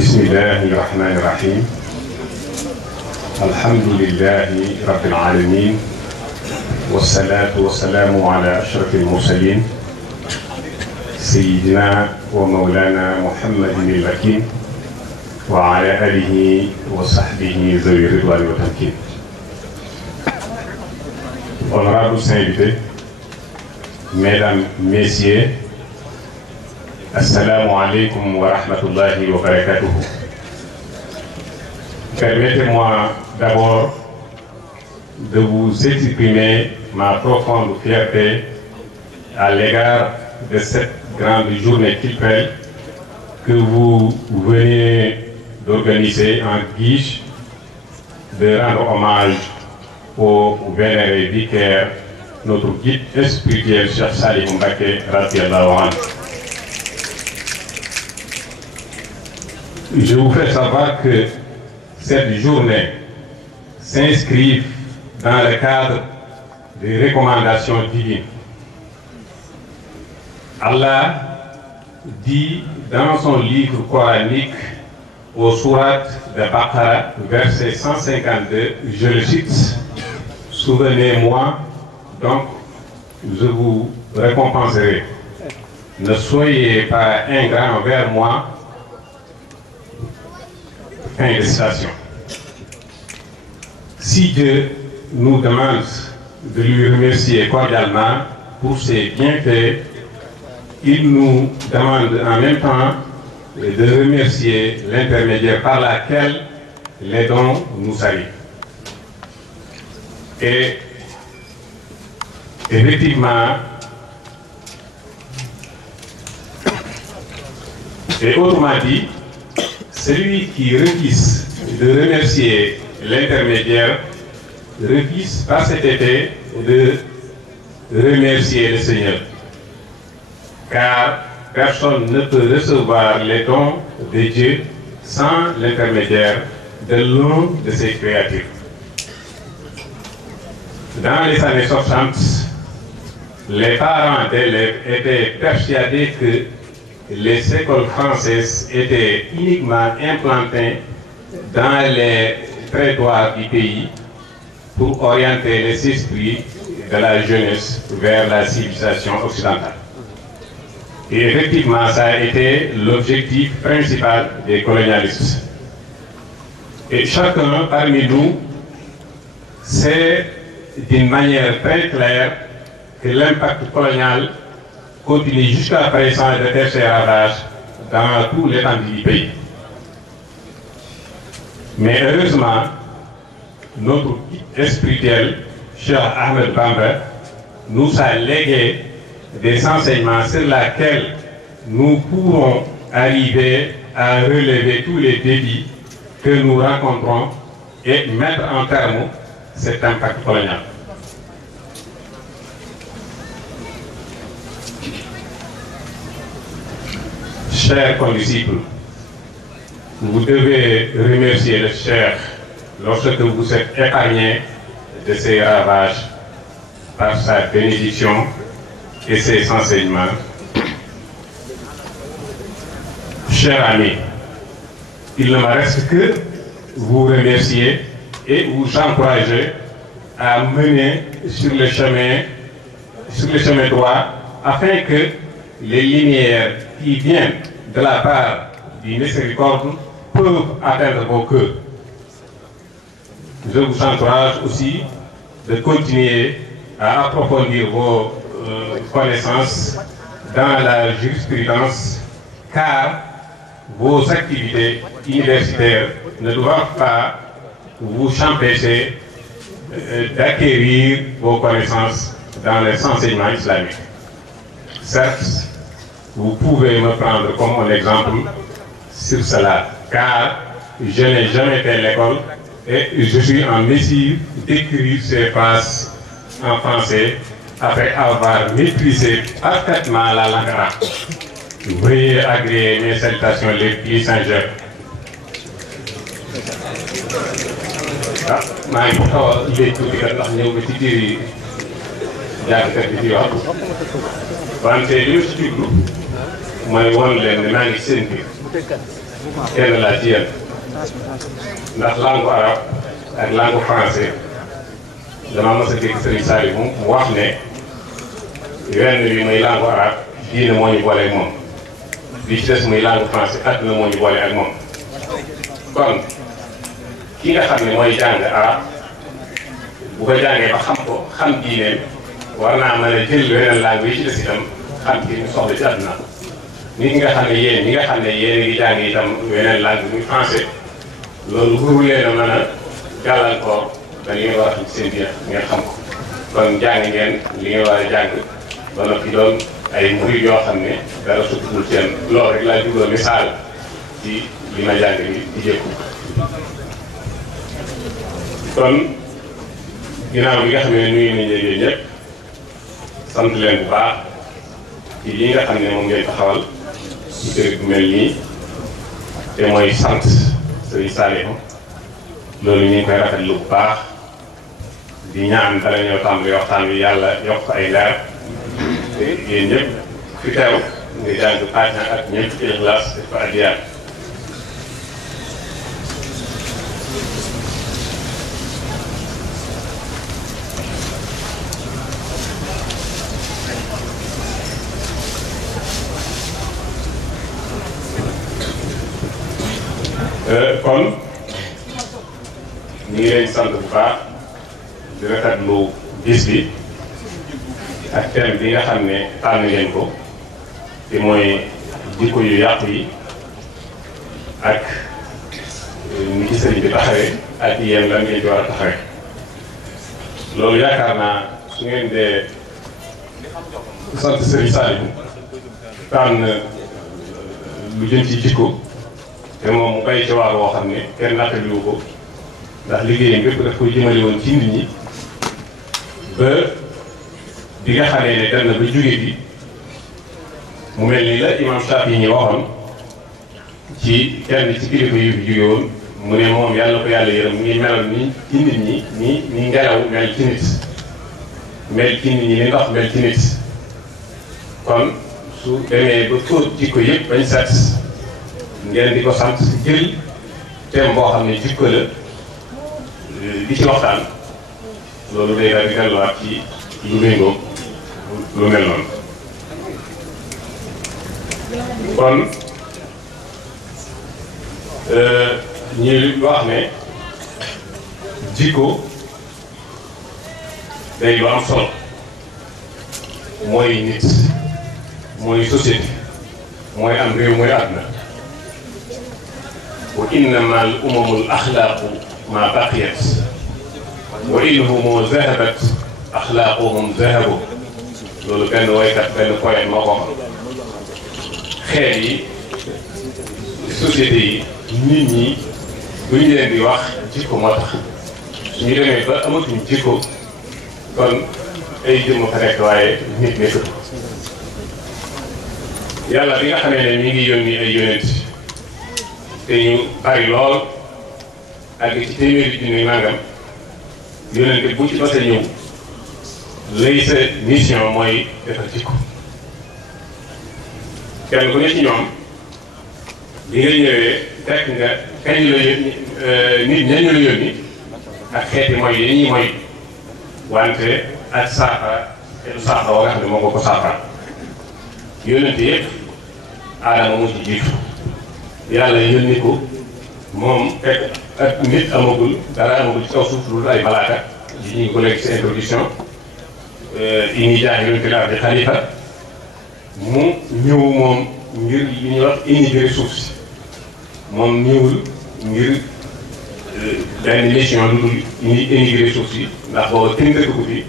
بسم الله الرحمن الرحيم الحمد لله رب العالمين والصلاة والسلام على أشرف المرسلين سيدنا ومولانا محمد المكين وعلى آله وصحبه ذوي الرضوان والتمكين. Honorables invités, Mesdames, Messieurs, Assalamu alaikum wa rahmatullahi wa barakatuhu. Permettez-moi d'abord de vous exprimer ma profonde fierté à l'égard de cette grande journée culturelle que vous venez d'organiser en guise de rendre hommage au vénéré vicaire, notre guide spirituel, Cheikh Saliou Mbacké radiyallahu anhu. Je vous fais savoir que cette journée s'inscrit dans le cadre des recommandations divines. Allah dit dans son livre coranique au sourate de Baqara, verset 152, je le cite, « Souvenez-moi, donc je vous récompenserai. Ne soyez pas ingrats envers moi. » Fin de citation. Si Dieu nous demande de lui remercier cordialement pour ses bienfaits, il nous demande en même temps de remercier l'intermédiaire par laquelle les dons nous arrivent. Et effectivement, et autrement dit, celui qui refuse de remercier l'intermédiaire refuse par cet effet de remercier le Seigneur. Car personne ne peut recevoir les dons de Dieu sans l'intermédiaire de l'un de ses créatures. Dans les années 60, les parents d'élèves étaient persuadés que les écoles françaises étaient uniquement implantées dans les territoires du pays pour orienter les esprits de la jeunesse vers la civilisation occidentale. Et effectivement, ça a été l'objectif principal des colonialistes. Et chacun parmi nous sait d'une manière très claire que l'impact colonial continue jusqu'à présent de faire ses ravages dans tout l'étendue du pays. Mais heureusement, notre guide spirituel, Cheikh Ahmed Bamba, nous a légué des enseignements sur lesquels nous pourrons arriver à relever tous les défis que nous rencontrons et mettre en terme cet impact colonial. Chers condisciples, vous devez remercier le Cheikh lorsque vous êtes épargnés de ces ravages par sa bénédiction et ses enseignements. Chers amis, il ne me reste que vous remercier et vous encourager à mener sur le chemin droit afin que les lumières qui viennent de la part du miséricorde peuvent atteindre vos cœurs. Je vous encourage aussi de continuer à approfondir vos connaissances dans la jurisprudence, car vos activités universitaires ne doivent pas vous empêcher d'acquérir vos connaissances dans les enseignements islamiques. Certes, vous pouvez me prendre comme un exemple sur cela, car je n'ai jamais fait l'école et je suis en mesure d'écrire ces phrases en français après avoir maîtrisé parfaitement la langue arabe. Veuillez agréer mes salutations les plus sincères. maa ngi xaw a léegi tuuti kat ndax ñëw ba ci biir jàngkat bi di wax wante li ma ci jublu mooy won leen ne maa ngi seen biir kenn laa ci yéen ndax langue arabe ak langue français damaa mos a dégg Serigne Saliou mu wax ne wenn bi muy langue arabe diine moo ñu boole ak moom li ci des muy langue français àdduna moo ñu boole ak moom kon ki nga xam ne mooy jàng arab bu ko jàngee ba xam ko xam diineem war naa mën a jël weneen langue yi ci des itam xam ci ñu soxla ci àdduna nit ñi nga xam ne yéen ñi nga xam ne yéen a ngi jàng itam weneen langue muy français loolu guru leen a mën a gàllankoor ba li ngeen war a xam ci seen biir ngeen xam ko kon jàng ngeen li ngeen war a jàng ba noppi doon ay murid yoo xam ne dara suttul seen loolu rek laa jubloo misaal ci li ma jàng ni di jëkku kon ginnaaw bi nga xam ne nuyu nañ leen ñëpp sant leen bu baax ci li nga xam ne moom ngeen taxawal ci kër bu mel nii te mooy sant Serigne Saliou loolu ñu ngi koy rafetlu bu baax di ñaan bala ñoo tàmbali waxtaan bi yàlla yokk ay leer te yéen ñëpp fi teew nga jàng Faatiha ak ñëpp ci Ixlaas def ko addiya kon ñu ngi leen sant bu baax di rafetlu bis bi ak thème bi nga xam ne tànn ngeen ko te mooy jikko yu yàqu yi ak ni ci sëriñ bi taxawee ak yéen lan ngeen ci war a taxawee loolu yaakaar naa su ngeen dee sant sëriñ Saliou tànn lu jëm ci jikko te moom mu bay ci waar woo xam ne kenn nattaliwu ko ndax liggéeyam bépp daf koy jëmale woon ci nit ñi ba bi nga xamee ne dem na ba jóge bi mu mel ni la imam Shafi ñi waxoon ci kenn ci kilifa yu fi jóge woon mu ne moom yàlla ko yàlla yërëm mu ngi meloon ni ci nit ñi ni ngelaw mel ci nit mel ci nit ñi ni ndox mel ci nit kon su demee ba fóot jikko yëpp bañ set ngeen di ko sant jël thème boo xam ne jikko la di ci waxtaan loolu day daal di delluwaat ci lu méngoo lu mel noonu kon ñuy wax ne jikko day lu am solo mooy nit mooy société mooy am réew mooy àdduna wa innama al umamul axlaaqu ma baqiyat wa inhumu zahabat axlaaquhum zahabu loolu benn woykat benn poète moo ko xam xeet yi société yi nit ñi bu ñu leen di wax jikko moo tax ñu demee ba amatuñ jikko kon ay jëmm fa nekk waaye nit nekkatu yàlla bi nga xamee ne mi ngi yónni ay yónent te ñu bari lool ak ci téeméeri junni nangam yónent bu ci mos a ñëw lay sa mission mooy defar jikko kenn ku ne ci ñoom bi nga ñëwee fekk nga kañ la yónni nit ñañu la yónni ak xeeti mooy yi ñuy mooy wante ak saafara xeetu saafara wa nga xam ne moo ko saafara yónent yëpp aadama mu ci jiitu yàlla yónni ko moom fekk ak nit amagul dara amagul ci kaw suuf lu ay malaaka yi ñu ngi ko léegi ci introduction inni jaa'ilun fil ardi xalifa mu ñëw moom ngir li ñuy wax inaugurer suuf si moom ñëwul ngir benn mission lu dul inaugurer suuf si ndax booba kenn dëkk ko fi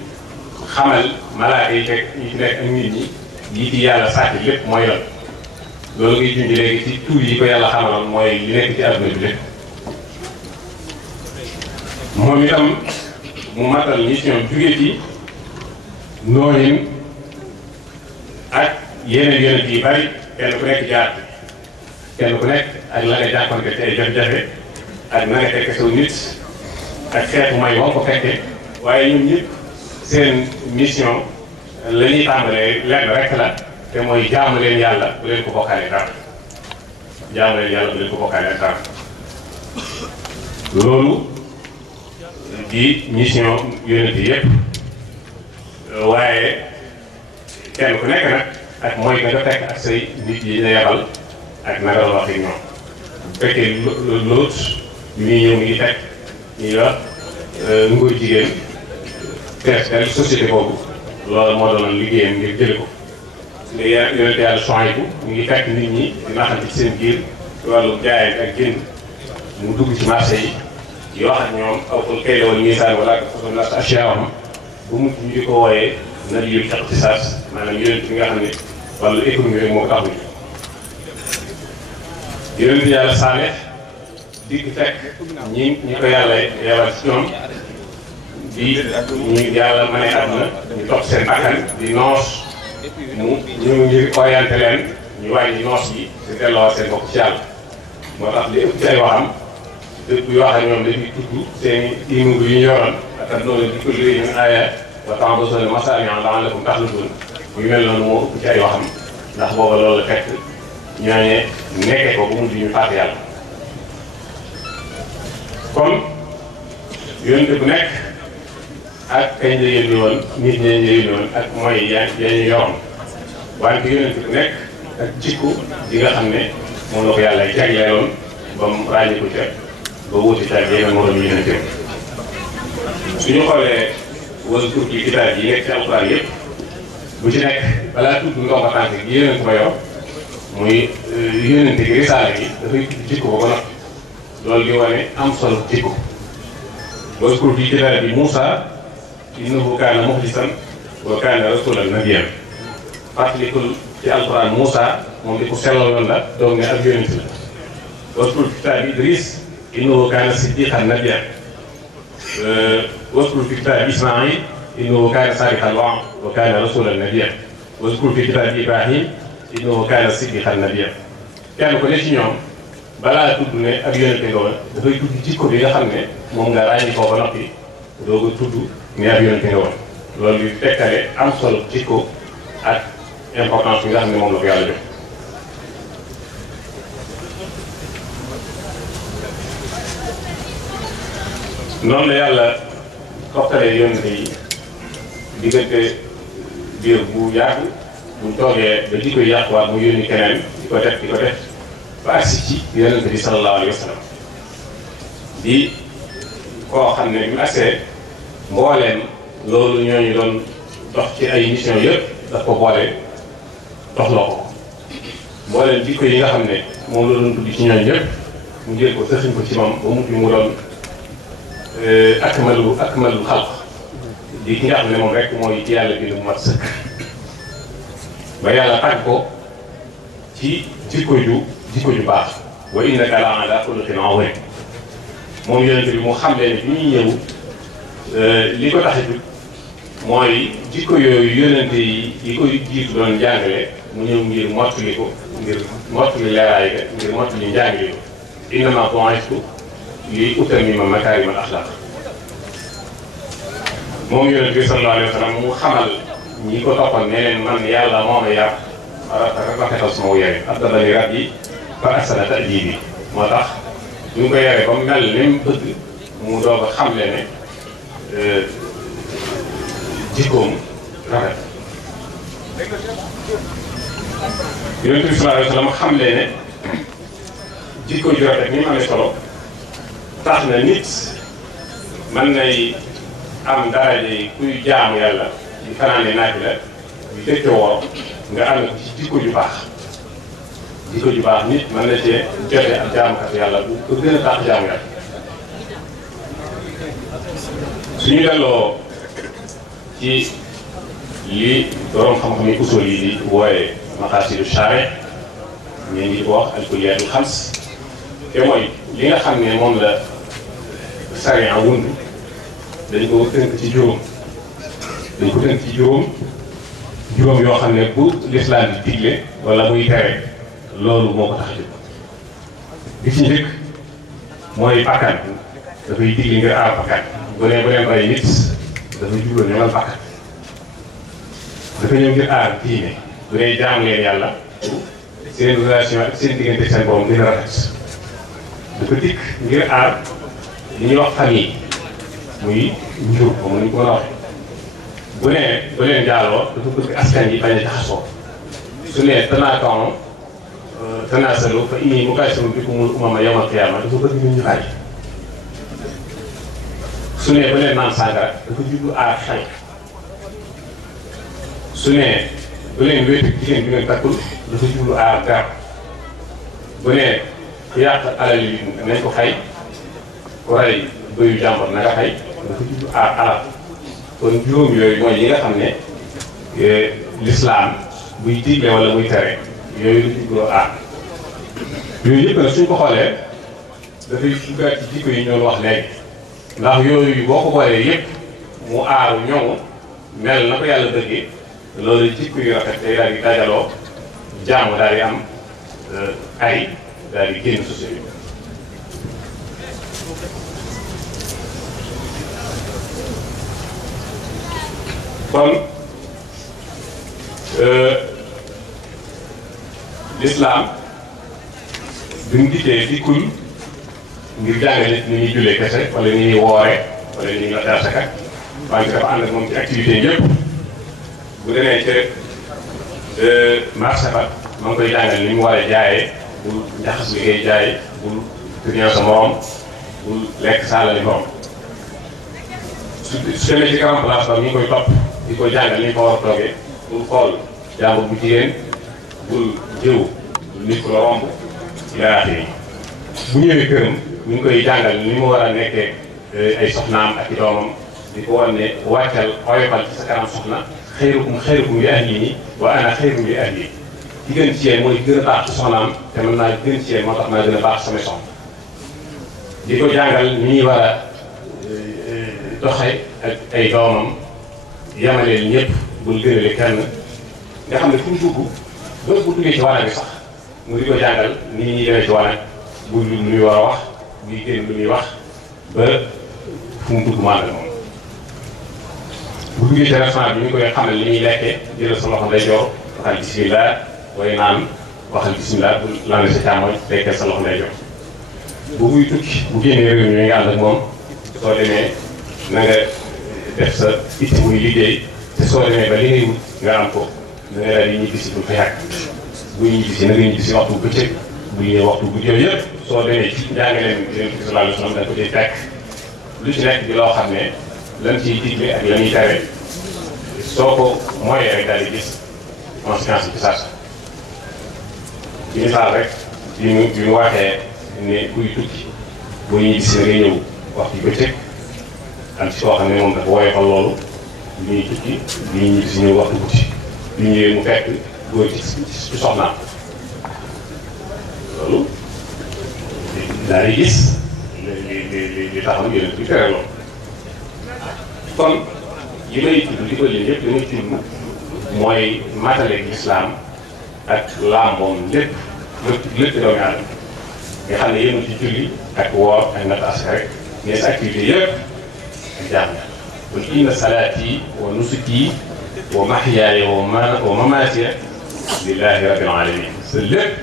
xamal malaaka yi fekk ñi ci nekk ak nit ñi yi ci yàlla sàkk lépp mooy lan loolu ngay junj léegi ci tur yi ko yàlla xamaloon mooy li nekk ci àdduna bi lépp moom itam mu matal mission jóge ci nooyin ak yeneen yonent yi bari kenn ku nekk jaar kenn ku nekk ak la nga jànkonte ci ay jafe-jafe ak na nga fekke saw nit ak xeetu may woo ko fekke waaye ñun ñëpp seen mission la ñuy tàmbalee lenn rek la te mooy jaamu leen yàlla bu leen ko bokkaale dara jaamu leen yàlla bu leen ko bokkaale ak dara loolu di mission yonent yëpp waaye kenn ku nekk nag ak mooy nga fekk ak say nit yi la yabal ak naka la wax ak ñoom bu fekkee loolu bi muy ñëw mi ngi fekk ñuy wax ngóor jigéen teestel société boobu loolu moo doon liggéeyam ngir jële ko léegi yonent yàlla Suhaybu ñu ngi fekk nit ñi di naxante ci seen biir ci wàllu jaay ak jënd mu dugg ci marché yi di wax ak ñoom awful kayla wal miisaan wala takunu naas ashyaa'ahum bu mu ñu di ko wooyee nabiyyul iqtisaad maanaam yonent bi nga xam ne wàllu économie rek moo tax ñu yonent yàlla Saalix di fekk ñi ko yàlla yabal ci ñoom di ñu yàlla mën a àdduna ñu topp seen bakkan di noos mu ñu ngir orienté leen ñu wàññi noos yi te delloo seen bopp ci yàlla moo tax li ëpp ci ay waxam dëgg buy wax ak ñoom dañuy tudd seen i imungu yi ñu yoroon ak loolu di ko liggéey min aayaat wa ta'buduuna masaani'a la'allakum taxluduun yu mel noonu moo ëpp ci ay waxam ndax booba loolu la fekk ñooñee nekkee ko ba mujj ñu fàtte yàlla kon yonent bu nekk ak kañ la yónni woon nit ñi la yónni woon ak mooy yaa ñu yoroon wante yonent bu nekk ak jikko yi nga xam ne moom la ko yàlla jagleeloon ba mu ràññiku ca ba wuti ca yeneen moroom yonent yi suñu xoolee wazkur fil kitaab yi nekk ci alxuraan yëpp bu ci nekk balaa tudd ndomba tànk gi yonent ba yor muy yonent gi risaale gi dafay tudd jikko ba noppi loolu di wane am solo jikko wazkur fil kitaab bi Muusaa innahu kaana muxlisan wa kaana rasuulan nabiyyan fàttalikul ci alxuraan Muusaa moom di ko sellaloon la doog ne ak yonent la wazkur fil kitaabi Idriis innahu kaana siddiiqan nabiyyan wazkur fil kitaabi Ismaa'iil innahu kaana saadiqal wa'd wa kaana rasuulan nabiyyan wazkur fil kitaabi Ibraahiim innahu kaana siddiiqan nabiyyan kenn ku ne ci ñoom balaa tudd ne ak yonent nga woon dafay tudd jikko bi nga xam ne moom nga ràññi ko ba noppi doog a tudd ne ak yonent nga woon loolu di tekkale am solo jikko ak importance bi nga xam ne moom la ko yàlla jox noonu la yàlla toxtalee yonent yi diggante biir bu yaatu buñ toogee ba jikko yi yàquwaat mu yónni keneen di ko def ba agsi ci yonent bi sallallahu alayhi wa sallam di koo xam ne bi mu agsee mbooleem loolu ñooñu doon dox ci ay mission yëpp daf ko boole doxloo ko mbooleem jikko yi nga xam ne moom la doon tudd ci ñooñu yëpp mu jël ko tëxiñ ko ci moom ba mujj mu doon akmalu xalq di ki nga xam ne moom rek mooy ci yàlla bi mu mat sëkk ba yàlla tàgg ko ci jikko ju baax wa innaka la ala xuluqin aziim moom yonent bi mu xam leen bi ñuy ñëw li ko tax a jug mooy jikko yooyu yonent yi koy jiitu doon jàngale mu ñëw ngir mottali ko ngir mottali leeraay ga ngir mottali njàngale ko innamaa bu'ithtu li utammima makaarimal axlaaq moom yonent bi sallallahu alayhi wa sallam mu xamal ñi ko toppoon ne leen man yàlla moo ma yar rafetal sama yare addabani rabbi fa ahsana ta'diibi moo tax ñu ngi ko yaree ba mu mel ni mu bëgg mu doog a xamle ne jikkoom rafet yonent bi sallallahu alayhi wa sallam xamle ne jikko ju rafet ni mu amee solo tax na nit mën nay am daraja yi kuy jaamu yàlla di fanaane naafila di dëkk woor nga am ko ci jikko ju baax nit mën na cee jote ak jaamukat yàlla bu ko gën a tax jaamu yàlla suñu delloo ci li borom xam-xam yi usul yi di wooye maqaasidu shaari ñu ngi ko wax alkulliyaatul xams te mooy li nga xam ne moom la sariya wund dañ ko tënk ci juróom yoo xam ne bu lislaam di digle wala muy tere loolu moo ko tax a jóg bi ci njëkk mooy bakkan dafay digle ngir aar bakkan bu leen rey nit dafay jubloo ñoŋal bakkan dafa ñëw ngir aar diine bu dee jaam leen yàlla seen relation ak seen diggante seen borom dina rafet dafa dikk ngir aar li ñuy wax famille muy njur comme ni ñu ko mën a waxee bu nee ba leen jaaloo dafa bëgg askan yi bañ a jaxasoo su nee tanaakaon tanaasalu fa inni mukaasirun bikumul umama yawmal qiyaama dafa bëgg nit ñu bari su nee ba leen naan sàngara dafa jublu aar xel su nee ba leen wéetu jigéen bi ngeen takkul dafa jublu aar garab bu nee ku yàq alal yi nañ ko fay ku rey bëyu jàmbur na nga fay dafa jublu aar alal kon juróom yooyu mooy yi nga xam ne l'islam buy digle wala muy tere yooyu lu jubloo aar yooyu yëpp nag suñ ko xoolee dafay duggaat ci jikko yi ñoon wax léegi ndax yooyu boo ko boolee yëpp mu aaru ñoŋu mel na ko yàlla bëggee loolu jikko yu rafet day daal di dajaloo jaamu daal di am ay daal di génn société bi kon l'islam bi mu dikkee dikkul ngir jàngale nit ni ñuy jullee kese wala ni ñuy woore wala ni ñuy la asaka wante dafa ànd ak moom ci activité yëpp bu demee ca marché ba ma ngi koy jàngal ni mu war a jaayee bul njaxas li ngay jaay bul tëjee sa morom bul lekk saalali morom su demee ci grand place ba mi ngi koy topp di ko jàngal ni ñu ko war a toogee bul xool jàmbur bu jigéen bul jëw nit ku la romb yaraaxee yi bu ñëwee këram ñu ngi koy jàngal ni mu war a nekkee ay soxnaam ak i doomam di ko wan ne wàccal oyofal ci sa kanam soxna xayrukum li ahlihi wa ana xayrukum li ahli ki gën ci yéen mooy gën a baax ci soxnaam te mën naa gën ci yéen moo tax naa gën a baax samay soxna di ko jàngal ni ñuy war a doxe ak ay doomam yamaleel ñëpp bul gënale kenn nga xam ne fu mu dugg ba bu duggee ci wanag bi sax mu di ko jàngal ni ñuy demee ci wanag bul lu muy war a wax buy génn lu muy wax ba fu mu dugg maanaam moom bu duggee ci restaurant bi ñu koy xamal li ñuy lekkee jëlal sa loxo ndeyjoor waxal bismillah booy naan waxal bismillah bu laal sa càmmoñ lekkee sa loxo ndeyjoor bu muy tukki bu génnee réew mi nga ànd ak moom soo demee na nga def sa itti muy liggéey te soo demee ba li ngay wut nga am ko da ngay daal di ñibbisi bu fa yàgg bu ñibbisi na nga ñibbisi waxtu bëccëg bu ñëwee waxtu guddi yooyu yëpp soo demee ci njàngaleen Yonent bi sallallahu alayhi wa sallam da nga ko ciy fekk lu ci nekk di loo xam ne lan ciy digle ak la ñuy tere soo ko mooyee rek daal di gis conséquence bi ci saa ci misaal rek bi mu waxee ne kuy tukki boo ñibbisi na ngay ñëw waxtu bëccëg am ci koo xam ne moom dafa woyofal loolu bi ñuy tukki bi ñuy ñibbisi ñëw waxtu guddi bi ñëwee mu fekk góor ci soxnaam loolu daal di gis li taxaw Yonent bi tere loolu kon yi may tudd di ko leen yëpp li may tudd mooy mataleeg lislaam ak làmboom lépp doomu aadama nga xam ne yéen ci julli ak woor ak natt asaka rek mais sa activité yëpp ak jàmm kon inna salaati wa nusuki wa mahyaaya wa mamaatiya lillahi rabbil alamin sa lépp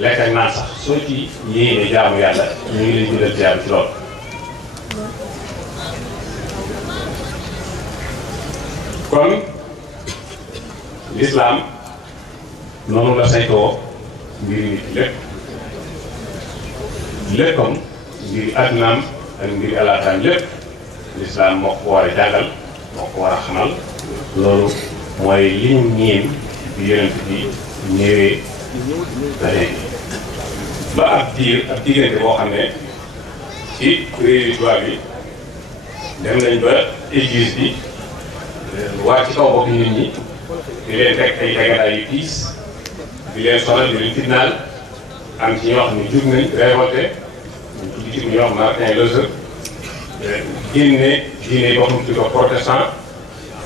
lekk ak naan sax soo ci yéene jaamu yàlla ñu ngi leen bindal jaamu ci loolu kon l'islam noonu la saytoo mbiri nit lépp léppam mbiri addunaam ak mbiri alaataam lépp l'islam moo ko war a jàngal moo ko war a xamal loolu mooy li ñu ñeen bi Yonent bi ñëwee ba léegi ba ab diggante boo xam ne ci réewi tubaab bi dem nañ ba église bi waa ci kaw bopp nit ñi di leen teg ay tegandaay yu tiis di leen sonal di leen fitnaal am ci ñoo xam ne jug nañ révolté ñu tuddi ci ñoo xam Martin Luther génne diine boo xam ne ko protestant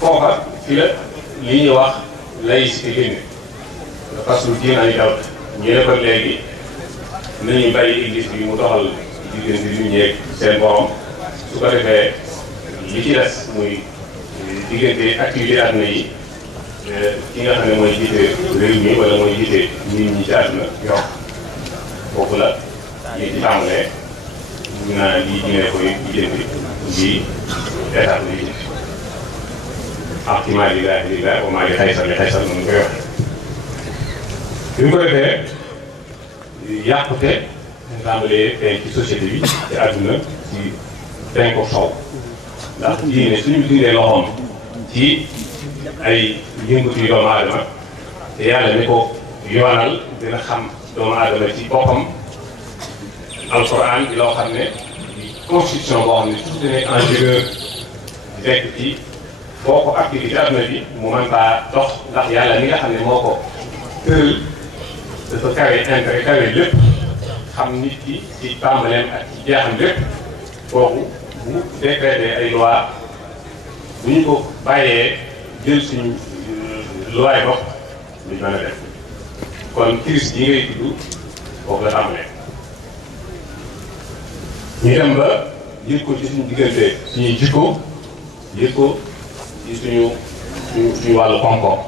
foofa fi la li ñuy wax laïcité génne parce que diine ay daw ñu ne ko léegi nañu bàyyi église bi mu doxal diggante nit ñi ak seen borom su ko defee li ci des muy diggante activité àdduna yi ki nga xam ne mooy jiite réew mi wala mooy jiite nit ñi ci àdduna yor foofu la yi di tàmbalee ñu naan lii ñu ne koy jëndi bii état bi jëndi ak ci maa lillahi wa maa li xaysar noonu koy waxee. bi mu ko defee yàqute tàmbalee feeñ ci société bi ci àdduna ci penku sow ndax diine suñu dindee loxoom ci ay yëngatu yu doomu aadama te yàlla ni ko yoonal dina xam doomu aadama ci boppam alquran bi loo xam ne constitution boo xam ne tout nekk en vigueur di fekk ci boo ko activité àdduna bi mu mën baa dox ndax yàlla mi nga xam ne moo ko tëral dafa kawe intérêt kawe lépp xam nit ki ci tàmbaleem ak ci jeexam lépp kooku bu décrété ay loi bu ñu ko bàyyee jël suñu loi yi bopp luñ mën a def kon crise yi ngay tudd foofu la tàmbalee ñu dem ba yëg ko ci suñu diggante suñuy jikko yëg ko ci suñu wàllu koom-koom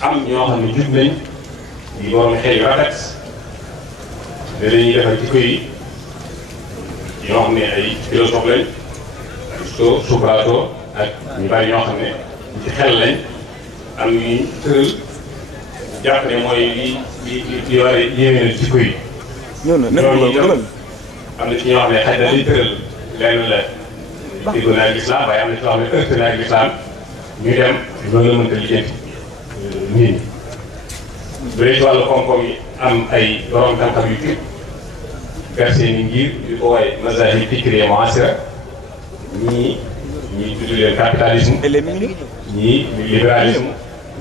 am ñoo xam ne jub nañ di borom xel yu rafet ne dañuy defar jikko yi ñoo xam ne ay philosophe lañ Aristote Socrate ak ñu bari ñoo xam ne ci xel lañ am ñu tëral jàpp ne mooy li war a yéwénal jikko yi. ñooñu itam am na ci ñoo xam ne xëy na liñ tëral lenn la déglu naa ak lislaam waaye am na ci ñoo xam ne heurté naa ak lislaam ñu dem loolu la mënta lijjanti nit ñi. bu dee ci wàllu koom-koom yi am ay borom xam-xam yu kii versé ni ngir yu ko waaye mazahib fikriya mu'asira ñii tudd leen capitalisme ñii libéralisme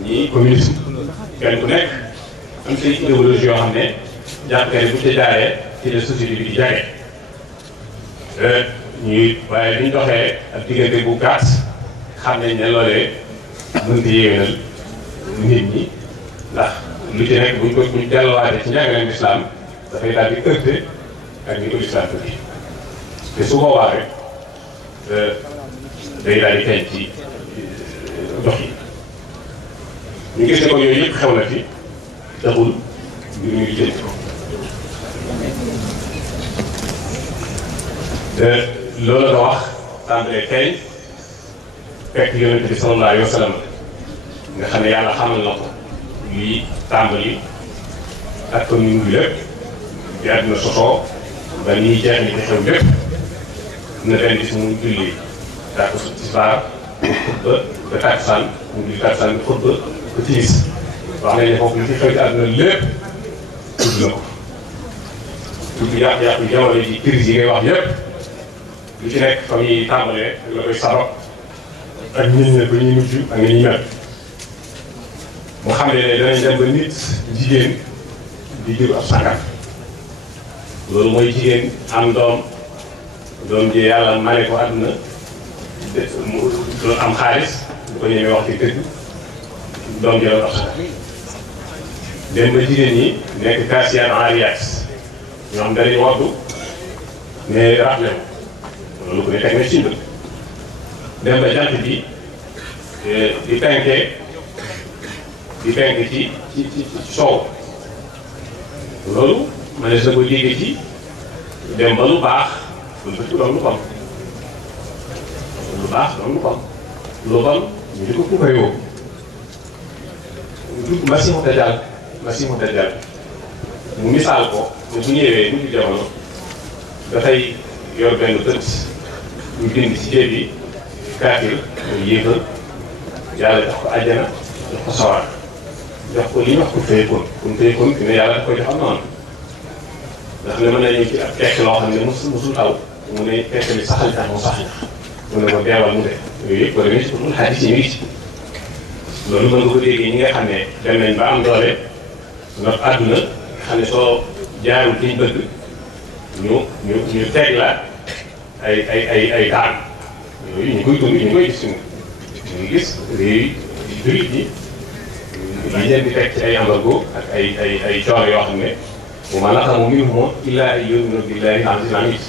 ñii communisme kenn ku nekk am say idéologie yoo xam ne jàpp ne bu ca jaaree ci la société bi di jage ñuy waaye liñ doxee ak diggante bu gàtt xam nañ ne loolee mënta yéwénal nit ñi ndax lu ci nekk buñ delluwaatee ci njàngaleem lislaam dafay daal di heurté ak ni ko lislaam tuuti te su boobaa rek day daal di feeñ ci dox yi ñu gis ne ko yooyu yëpp xew na fi taxul mbir mi ngi jënd ko te loolu la wax tàmbalee feeñ fekk yonente bi sallallahu alayhi wa sallam nga xam ne yàlla xamal na ko lii tàmbali ak commune bi lépp bi àdduna sosoo ba nii jeex ni te xew lépp na benn bis mu julli tàkku tisbaar xutba ba tàkkusaan mu julli tàkkusaan xutba ba timis wax nañ ne foofu li fi xew ci àdduna lépp tudd na ko tudd yàqu-yàqu jamono ji crise yi ngay wax yépp lu ci nekk fa muy tàmbalee ak la koy sabab ak nit ñi ba ñuy mujj ak nga ñuy mel mu xam ne danañ dem ba nit jigéen di jur ab sàngar loolu mooy jigéen am doom ji yàlla mane ko àdduna doon am xaalis bu ko ñemee wax ci dëgg doom ji la ab sàngar dem ba jigéen ñi nekk kaasiyaat aariyaat ñoo xam dañuy waddu mais rafle loolu ko ne teg na ci bët dem ba jant bi di penk ci soow loolu ma ne sa ko liggéey ci dem ba lu baax lu bëgg doon lu bon lu baax doon lu bon ñu di ko puukaree woo Masiixu Dajjal mu misaal ko ne bu ñëwee mujj jamono dafay yor benn bët ñu bind ci jéeb yi kaafir muy yéefar yàlla jox ko àjjana jox ko sawar jox ko li ñuy wax kun fayakun fi ne yàlla daf koy jox am noonu ndax ne mën na ñëw ci ab tekk loo xam ne musul taw mu ne tekk li saxal tax mu sax mu ne ko deewal mu de yooyu yëpp war a ci pour xadis yi ñu ngi ci loolu mën nga ko déggee ñi nga xam ne dem nañ ba am doole ndax àdduna nga xam ne soo jaarul liñ bëgg ñu teg la ay daan yooyu ñu koy dund ñu koy gis ñu ngi gis réew yi jullit ñi li leen di teg ci ay embargo ak ay coono yoo xam ne wa maa naqamu minhum illaa an yu'minu billaahi al-aziizil hamiid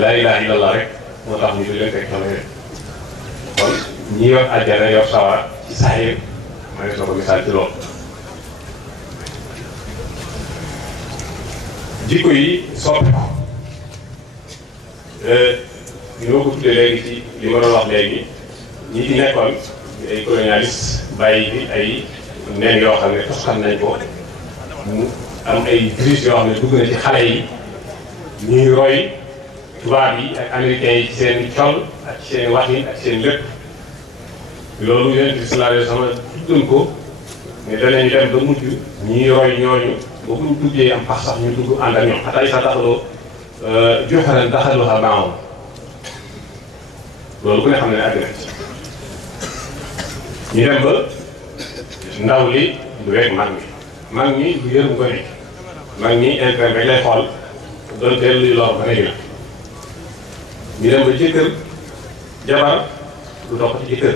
laa ilaaha illallah rek moo tax ñu di leen teg coono yooyu kon ñi yor àjjana yor sawara ci saayir ma ne soo ko misaal ci loolu jikko yi soppi ko ñu ma ko tuddee léegi ci li ma doon wax léegi ñi fi nekkoon ay colonialiste bàyyi fi ay nen yoo xam ne tos xam nañ ko mu am ay virus yoo xam ne dugg na ci xale yi ñuy roy tubaab yi ak américains yi ci seen col ak ci seen waxin ak seen lépp loolu Yonent bi sallallahu alayhi wa sallam tuddoon ko ne danañu dem ba mujj ñuy roy ñooñu ba bu ñu duggee am pax sax ñu dugg ànd ak ñoom xataa yi sax taxaloo joxaran daxaluha maahum loolu ku ne xam ne àgg na ci ñu dem ba ndaw li du rek mag ñi du yërëm ko ne mag ñi intérêt rek lay xool doon teel luy lor ba léegi na ñu dem ba jëkkër jabar du dox ci jëkkër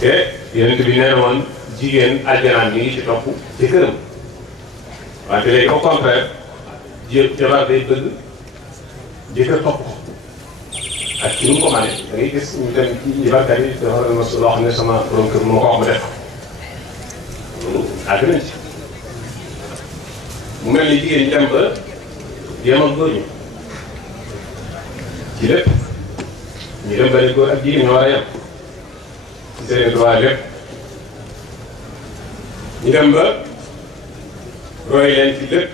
te Yonent bi nee na woon jigéen àjjanaan mi ngi ci topp jëkkëram wante léegi au contraire jabar day bëgg jëkkër topp ko ak ci nu ko mane da ngay gis ñu dem ci jabarkat yi dafa doon loo xam ne sama borom kër moo ko wax ma def loolu àgg nañ ci mu mel ni jigéen ñi dem ba jéem a góor ñi ci lépp ñu dem ba ne góor ak jigéen ñoo war a yem ci seen droit lépp ñu dem ba roy leen ci lépp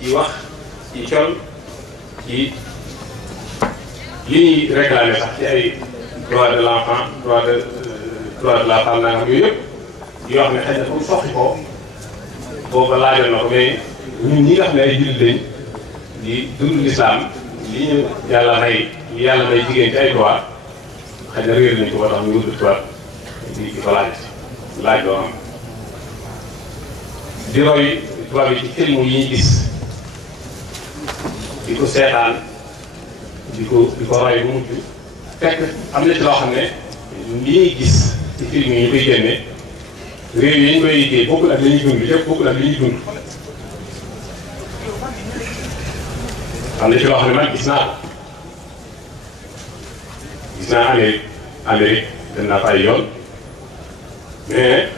ci wax ci col ci li ñuy réclamer sax ci ay droit de l'enfant droit de la femme naa nga xam yooyu yëpp yoo xam ne xëy na comme soxi ko booba laajal na ko mais ñun ñi nga xam ne ay jullit lañ di dund l'islam li ñu yàlla may li yàlla may jigéen ci ay droit xëy na réer nañ ko ba tax ñu wut tubaab di ko laaj loo am di roy tubaab yi ci film yi ñuy gis di ko seetaan di ko roy bu mujj fekk am na ci loo xam ne li ñuy gis ci film yi ñu koy génne réew yi ñu koy liggéey bokkul ak li ñuy dund lépp bokkul ak li ñuy dund am na ci loo xam ne man gis naa Amérique dem naa fa ay yoon mais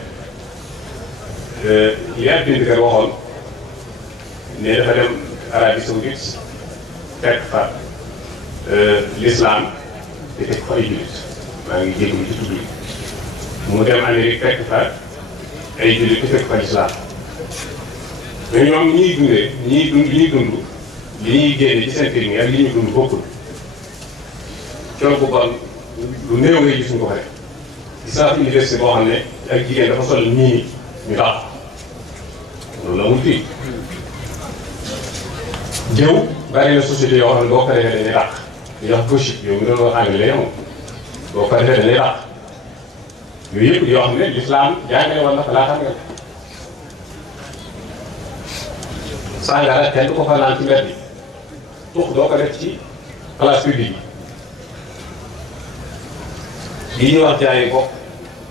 li ab bindkat waxoon ne dafa dem Arabie Saoudite fekk fa l'islam di fekk fa ay jullit maa ngi jégalu ci tudd mu dem Amérique fekk fa ay jullit di fekk fa l'islam mais ñoom ñi ñuy dundee li ñuy dund li ñuy génne ci seen film yi ak li ñuy dund bokkul coono bu bon lu néew ngay gis ñu ko fa def gis naa fi université boo xam ne ak jigéen dafa sol nii ñu tax loolu la mu fii jëw bari na société yoo xam ne boo ko defee dañuy dàq di wax gauche yow mi doon wax anglais amul boo ko defee dañuy dàq yooyu yëpp yoo xam ne l'islam jàngale woon na fa laa xam nga sàngara kenn du ko fa naan ci mbedd bi tux doo ko def ci place publique yi ñuy wax jaay bopp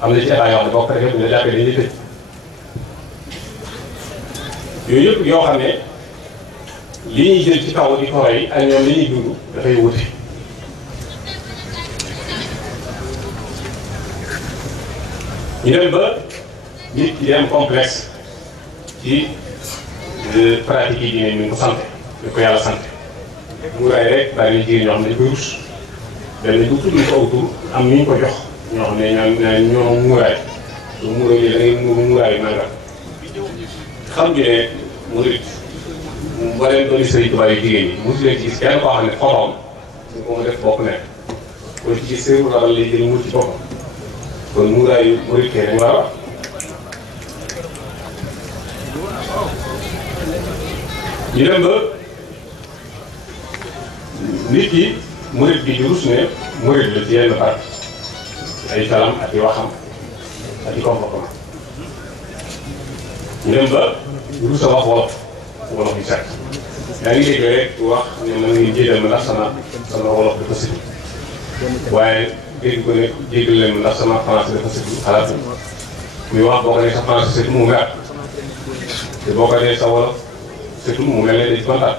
am na ci état yoo xam ne boo ko defee bu ñu la jàppee dañuy tëj yooyu yëpp yoo xam ne li ñuy jël ci kaw di ko roy ak ñoom li ñuy dund dafay wuti ñu dem ba nit ki dem complexe ci pratique yi diine ñu ko sant ñu ko yàlla sant mu ray rek bari na jigéen ñoo xam ne dañ koy rus dem nañ ko tudd ko aw tur am ñu ñu ko jox ñoo xam ne ñoo muuraay su muuraay yi da ngay muuraay nangam xam ñu ne murit ba leen doon sëriñ Tuubaa yu jigéen ñi mosu leen ci gis kenn koo xam ne xotoom ñu ko ma def bokk nekk kon ci gis sëriñ rabal lay jël muur ci boppam kon muuraayu murit kee dañu war a wax ñu dem ba nit ki murit bi di rus ne murit la ci yenn part ay kalam ak i waxam ak i comportement ñu dem ba rus a wax wolof yu set yaa ngi dégg rek wax ne man ngi jégal ma ndax sama wolof dafa sëtu waaye dégg ko ne jégal leen ma ndax sama français dafa sëtu xalaatu muy wax boo ko ne sa français sëtu mu mer te boo ko nee sa wolof sëtu mu mel ne dañ kontaan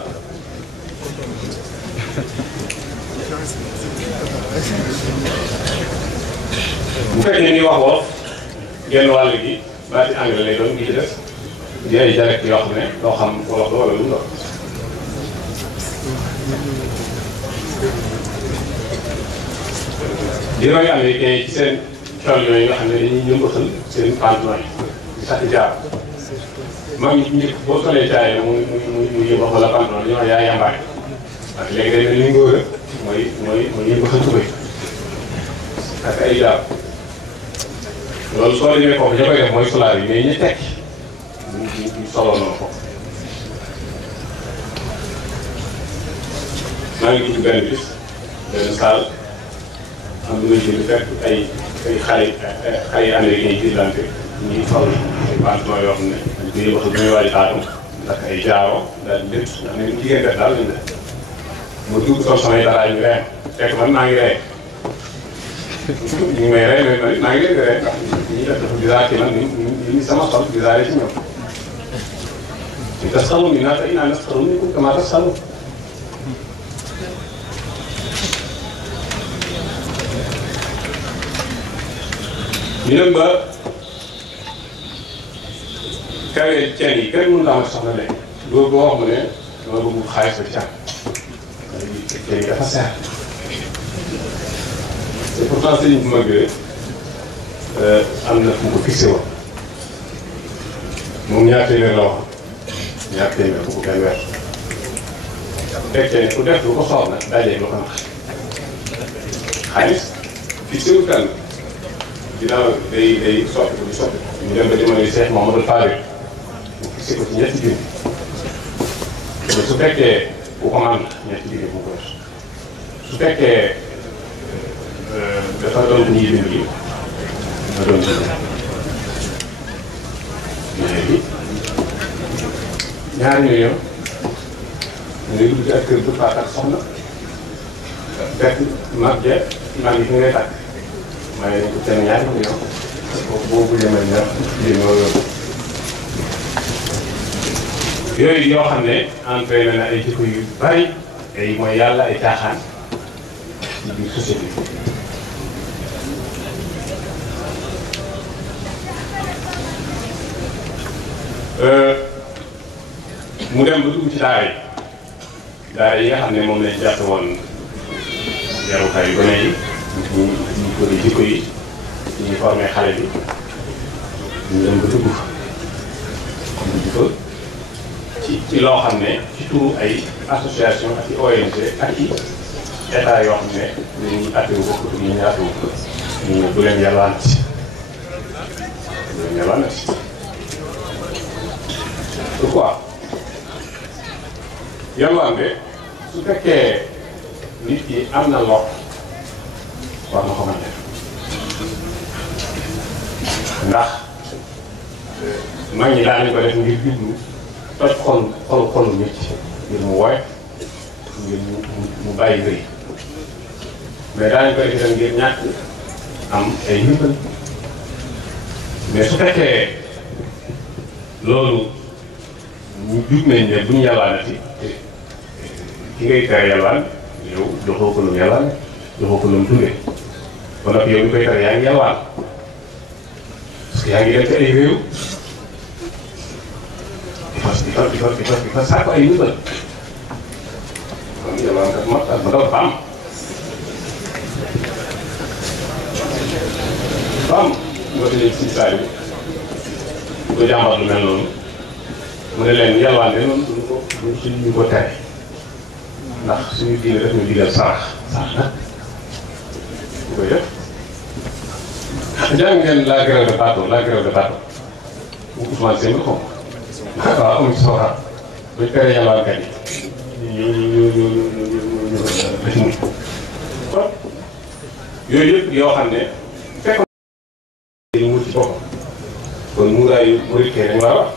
bu fekkee ni wax wolof genn wàll gi baati anglais lay doon gi ci des di ay dialecte yoo xam ne doo xam wolof la wala lu mu doon. juróomi américain yi ci seen tool yooyu nga xam ne dañuy yëngatal seen pantalon yi di takk jaar mag ñi njëkk boo solee caayee mu yëngal wala pantalon dañoo wax yaa yambaay parce que léegi day mel ni ngóor mooy yëngatal tubéy ak ay jaar loolu soo demee foofu ña koy def mooy solaar yi mais ñi tekki ñu soloo noonu foofu. maa ngi dugg benn bis benn salle am lu may jënd fekk ay xale américain yi jiitlante ñuy faw ay pantalon yoo xam ne dañ koy yëngal bu ñuy waaj taatum ndax ay jaaro daal di lépp ndax ne jigéen def daal lañ def ma dugg sol samay dara ñu reen fekk man maa ngi ree ñu ngi may rey mais man maa ngi leen di rey ndax ñi def dafa bizarre ci man ni sama xol bizarre ci ñoom tasxaru minnaa fa innaa nasxaru minkum kamaa tasxaruun ñu dem ba kawee ceen yi kenn mënut a amat soxna léegi loolu boo wax mu ne dama bëgg xaalis ba can ceen yi dafa seer te pourtant sëriñ bu mag bi am na fu ko fixé woon moom ñaar téeméer la wax ñaar téeméer fu ko kenn weer fekkee ne ku def lu ko soob nag dajee lu ko nax xaalis fixé wu kan ginnaaw day soppi ko di soppi ñu dem ba jamono yi Cheikh Mouhamadou Fadil mu fixé ko ci ñetti junni mais su fekkee ku commande ñetti junni bu ko def su fekkee dafa doon ñuy bind yi dafa doon bind léegi ñaari million ñu ngi dugg ci ak kër bu paat ak soxna fekk mag je mag yi fi ngay tàkk waaye dañ ko teel ñaari million boobu jëmale ñaar yooyu yoo xam ne entraîné na ay jikko yu bari ay mooy yàlla ay caaxaan ci biir société mu dem ba dugg ci daara yi nga xam ne moom lañ jàpp woon yarukaay yu gone yi ñu ko di jikko yi ñuy formé xale bi ñu dem ba dugg fa ci loo xam ne ci turu ay association ak i ONG ak i état yoo xam ne dañuy attewu bokk ñu ñu attewu ñu ne du leen yalwaanati du leen yalwaanati pourquoi yalwaande su fekkee nit ki am na lor war na ko mën def ndax mag ñi daan nañ ko def ngir jublu toj xolu nit ngir mu woy ngir mu bàyyi rëy mais daan nañ ko def itam ngir ñàkk am ay ndimbal mais su fekkee loolu ñu jug nañ ne bu ñu yalwaanati ki ngay tere yalwaan yow joxoo ko lu mu yalwaan joxoo ko lu mu dundee ba noppi yow ñu koy tere yaa ngi yalwaan parce que yaa ngi dem ci ay réew di fa sàkku ay ndimbal kon yalwaan kat ma dafa am nga fi léegi si saa yi bu ko jàmbat lu mel noonu mu ne leen yalwaan de noonu duñ ko tere ndax suñu diine daf ñu digal sarax nag bu koy def jàng ngeen la grève de bateau bu Ousmane Sène xaw ma waaw amuñ ci sawara buñ tere yalwaankat yi ñu def muy kon yooyu yëpp yoo xam ne fekk ñu mu ci boppam kon muuraayu murit kee dañ war a wax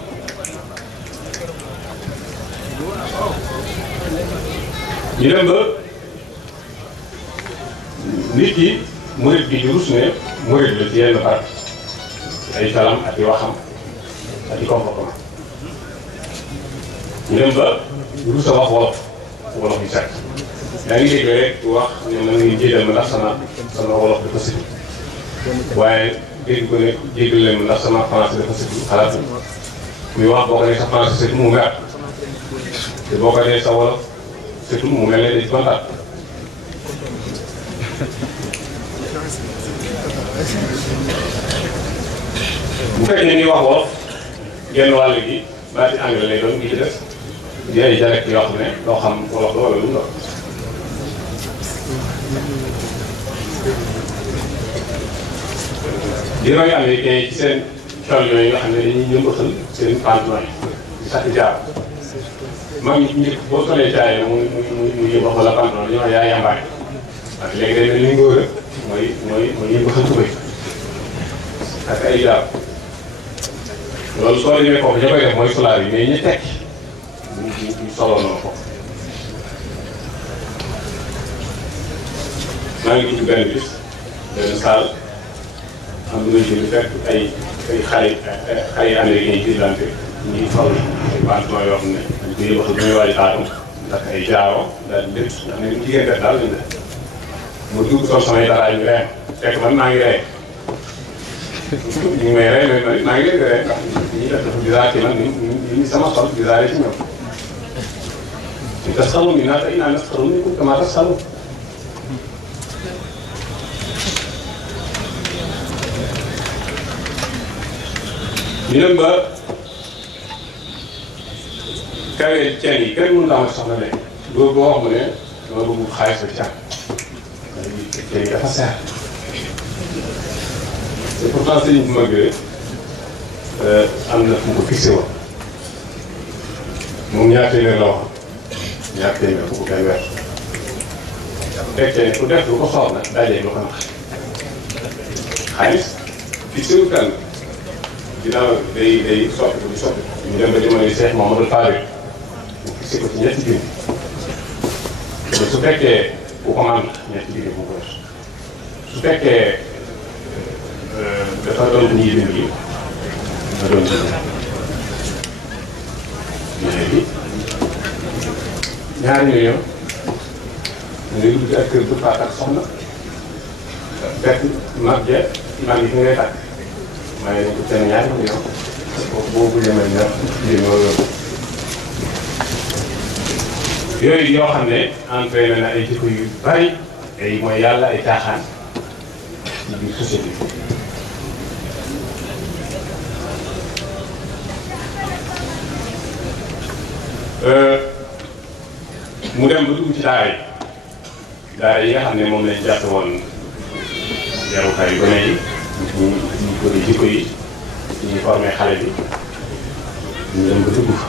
ñu dem ba nit ki murit bi di rus ne murit la ci yenn barab ay salam ak i waxam ak i comportement ñu dem ba rus a wax wolof yu set yaa ngi dégg rek wax ne mën ngeen jégal ma ndax sama wolof dafa sëtu waaye dégg ko ne jégal leen ma ndax sama français dafa sëtu xalaat muy wax boo ko nee sa français sëtu mu mer te boo ko nee sa wolof sëtu mu mel ne dañ kontaan bu fekkee ni wax wolof genn wàll gi baati anglais lay doon gi ci des di ay dialecte yoo xam ne doo xam wolof la wala lu mu doon di roy américain yi ci seen tool yooyu nga xam ne dañuy ñëmbatal seen pantalon yi di takk jaar mag ñi njëkk boo solee caayee mu yëmbax wala pantalon dañuy wax yaa yambaay parce que léegi day mel ni ngóor mooy yëmbaxal tubéy ak ay jaar loolu soo demee foofu ña koy def mooy solaar yi mais ñi tekki ñu solo noonu foofu maa ngi dugg benn bis benn saal am na lu fekk ay xale américain yi jiitlante ñu ngi faw ay pantalon yoo xam ne dañ koy yëbaxal bu ñuy waaj taatam ndax ay jaaro daal di lépp ndax ne jigéen def daal lañ def mu dugg sol samay dara ñu reen fekk man maa ngi rey ñu ngi may rey mais maa ngi leen di rey ndax ñi def dafa bizarre ci man ni sama xol bizarre ci ñoom tasxaru minnaa fa innaa nasxaru minkum kamaa tasxaruun ñu dem ba kawee ceen yi kenn mënut a amat soxna léegi loolu boo wax mu ne dama bëgg xaalis ba can ceen yi dafa seer te pourtant sëriñ bu mag bi am na fu mu ko fixé woon moom ñaar téeméer la waxoon ñaar téeméer fu ko kenn weer fekkee ne ku def lu ko soob nag dajee lu ko nax xaalis fixé wu kan ginnaaw day soppi ko di soppi ñu dem ba jamono yi Cheikh Mamadou Fadil mu fixé ko ci ñetti junni mais su fekkee ku ko mën ñetti junni bu ko def su fekkee dafa doon ñuy bind yi dafa doon bind léegi ñaari million ñu ngi dugg ak kër bu faat ak soxna fekk mag ja mag yi fi ngay tàkk waaye dañ ko seen ñaari million boobu yemee ñaar yooyu yoo xam ne entraîné na ay jikko yu bari ay mooy yàlla ay caaxaan ci biir société mu dem ba dugg ci daara yi nga xam ne moom lañ jàppe woon yarukaay yu gone yi ñu ko di jikko yi ñuy formé xale bi ñu dem ba dugg fa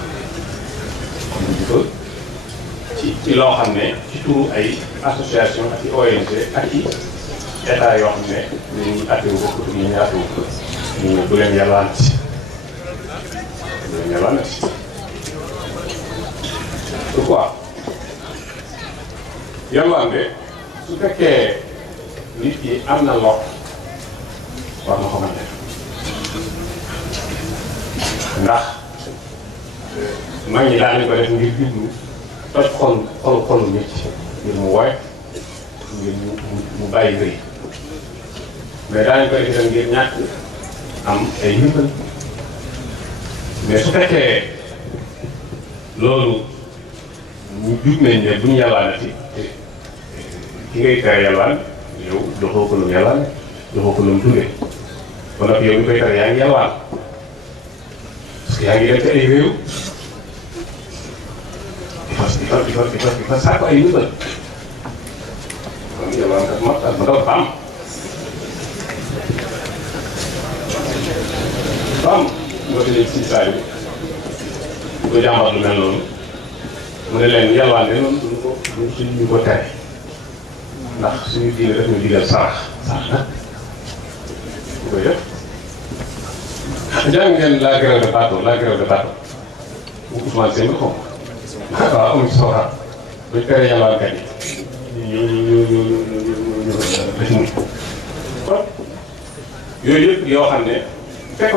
ci loo xam ne ci turu ay association ak i ONG ak i état yoo xam ne dañuy attewu ko pour ñu attewu ko ñu bu leen yalwaanati bu leen yalwaanati pourquoi yalwaan de su fekkee nit ki am na lor war na ko mën def ndax mag ñi daan nañ ko def ngir jublu toj xolu nit ngir mu woy ngir mu bàyyi rëy mais daan nañ ko def itam ngir ñàkk am ay ndimbal mais su fekkee loolu ñu jug nañ ne bu ñu yalwaanati ki ngay tere yalwaan yow doxoo ko lu mu yalwaan doxoo ko lu mu dundee ba nag yow mi koy tere yaa ngi yalwaan parce que yaa ngi dem ci ay réew di fa sàkku ay ndimbal kon yalwaan kat mat ak ma daw fa am nga fi léegi si saa yi bu ko jàmbat lu mel noonu mu ne leen yalwaan de noonu duñu ko tere ndax suñu diine daf ñu digal sarax nag bu koy def jàng ngeen la grève de bateau bu Ousmane Sène ko waaw amuñ ci soxla buñ tere yalwaankat yi ñu def muñ kon yooyu yëpp yoo xam ne fekk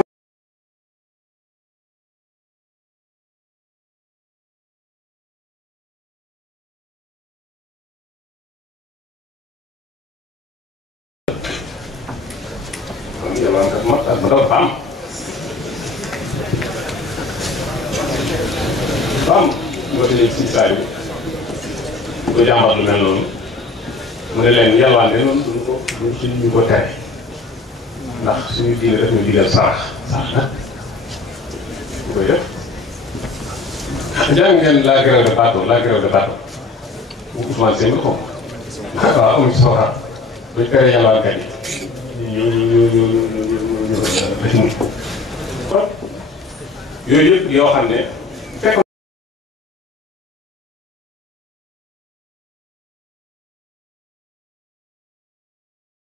yalwaankat mag ak ma daw dafa am nga fi léegi si saa yi bu ko jàmbat lu mel noonu mu ne leen yalwaan de noonu duñu ko tere ndax suñu diine daf ñu digal sarax nag bu koy def jàng ngeen la grève de bateau bu Ousmane Sène xaw ma waaw amuñu si waxaat buñ tere yalwaankat yi ñu kon yooyu yëpp yoo xam ne